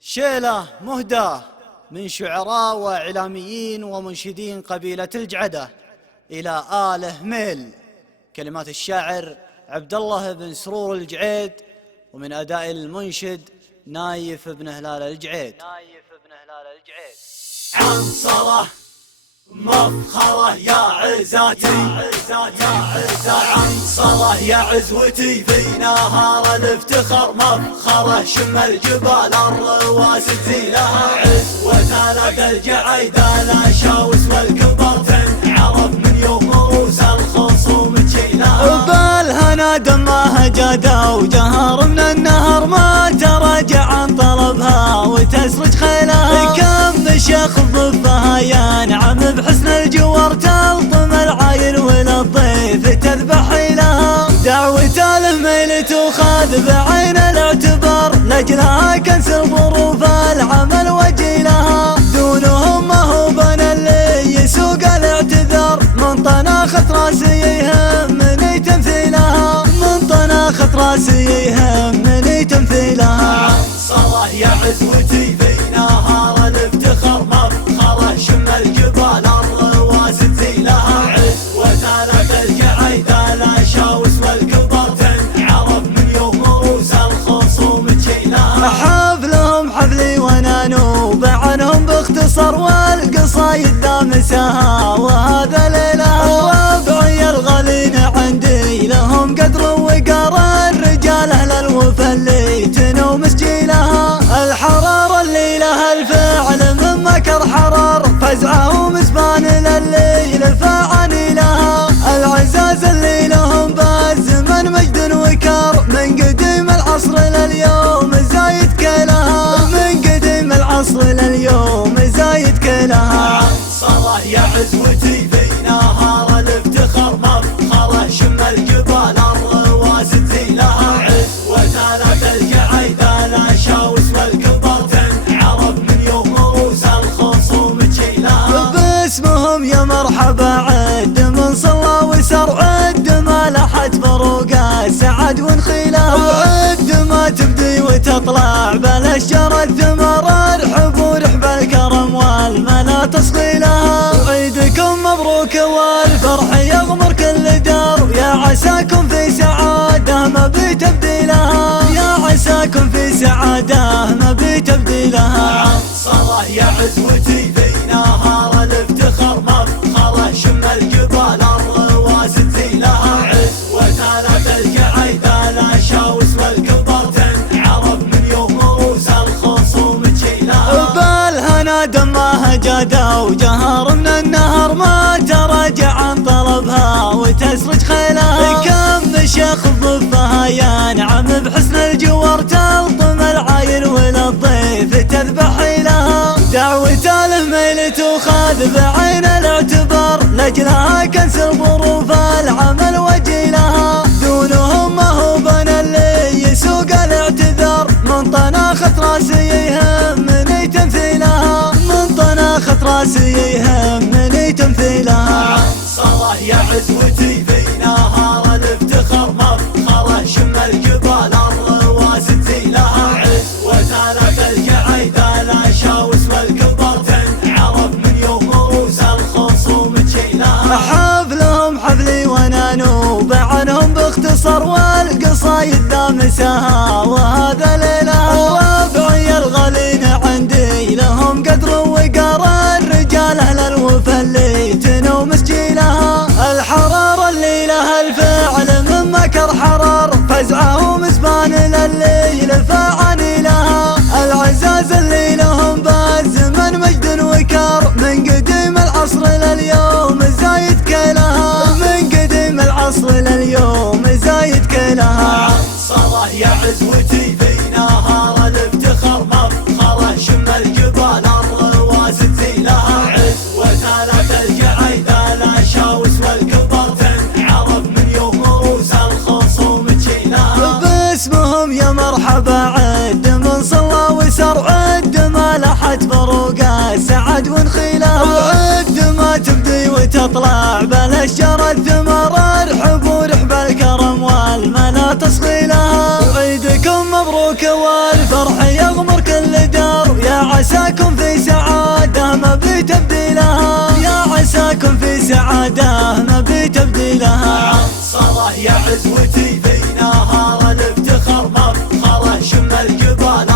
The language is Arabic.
شيلة مهداة من شعراء وإعلاميين ومنشدين قبيلة الجعدة إلى آل هميل. كلمات الشاعر عبد الله بن سرور الجعيد، ومن أداء المنشد نايف بن هلال الجعيد. عنصرة مفخرة يا عزاتي، عنصرة يا عزوتي في نهار الافتخار، مفخرة شم الجبال الرواسي تزيلها، عزوة لدى الجعيدة الاشاوس والكبار تنعرف من يوم روس الخصوم تشيلها. بالهنا دمها جدا وجهر من النهر ما تراجع عن طلبها وتسرج خيلها، كم شيخ ضفها ينعم بحسن الجوار تلطم العاير وللضيف تذبح لها، دعوة الهميل تؤخذ بعين الاعتبار لاجلها كنس ظروف العمل وجيلها، دونهم ما هو بن اللي يسوق الاعتذار، من طناخة راسي يهمني تمثيلها، من طناخة راسي يهمني تمثيلها. عنصرة يا عزوتي في نهار الافتخار، مفخرة شم الجبال الرواسي تزيلها، عزوة لدى الجعيدة الاشاوس والكبار تنعرف من يوم روس الخصوم تشيلها. حفلهم حفلي وانا نوب عنهم باختصار، والقصايد دامسها وهذا ليلها، ربعي الغالين عندي لهم قدر وقار، الرجال اهل الوفا اللي تنو مسجيلها، الحرار اللي لها الفعل من مكر حرار، فزعه ومزبان لليل فعني لها، العزاز اللي لهم بالزمن مجد وكار، من قديم العصر لليوم زايد كلها، من قديم العصر لليوم زايد كلها. عنصرة يا عزوتي في نهار الافتخار، مفخرة شم الجبال الرواسي تزيلها، عزوة لدى الجعيدة الاشاوس والكبار تنعرف من يوم روس الخصوم تشيلها. باسمهم يا مرحبا عد من صلى وسر، عد ما لحت فروقه سعد ونخيلها، وعد ما تبدي وتطلع بالاشجار الثمار، ارحب ورحب الكرم والملا تصغي لها، وعيدكم مبروك والفرح يغمر كل دار، يا عساكم في سعاده ما بتبديلها، يا عساكم في سعاده ما بتبديلها. عنصرة يا عزوتي في نهار الافتخار، مفخرة شم الجبال الرواسي تزيلها، عزوة لدى الجعيدة الاشاوس والكبار تنعرف من يوم روس الخصوم تشيلها. بالهنا دمها جدا وجهر من النهر ما تراجع عن طلبها وتسرج خيلها، كم شيخ ضفها ينعم بحسن الجوار تلطم العاير وللضيف تذبح لها، دعوة الهميل تؤخذ بعين الاعتبار لاجلها كنس ظروف العمل وجيلها، دونهم ما هو بن اللي يسوق الاعتذار، من طناخة راسي يهمني تمثيلها، من طناخة راسي يهمني تمثيلها. عنصرة يا عزوتي في نهار الافتخار، مفخرة شم الجبال الرواسي تزيلها، عزوة لدى الجعيدة الاشاوس والكبار تنعرف من يوم روس الخصوم تشيلها. حفلهم حفلي وانا نوب عنهم باختصار، والقصايد دامسها وهذا ليلها، ربعي الغالين عندي لهم قدر وقار، الرجال اهل الوفا اللي تنو مسجيلها، الحرار اللي لها الفعل من مكر حرار، فزعه ومزبان لليل فعني لها، العزاز اللي لهم بالزمن مجد وكار، من قديم العصر لليوم زايد كلها، من قديم العصر لليوم زايد كلها. عنصرة يا عزوتي في نهار الافتخار، مفخرة شم الجبال الرواسي تزيلها، عزوة لدى الجعيدة الاشاوس والكبار تنعرف من يوم روس الخصوم تشيلها. باسمهم يا مرحبا عد من صلى وسر، عد ما لحت فروقه سعد ونخيلها، وعد ما تبدي وتطلع بالاشجار الثمار، ارحب ورحب الكرم والملا تصغي لها، وعيدكم مبروك والفرح يغمر كل دار. سعادة ما بتبديلها. صلاة يا عزوتي في نهار الافتخار مفخرة شم الجبال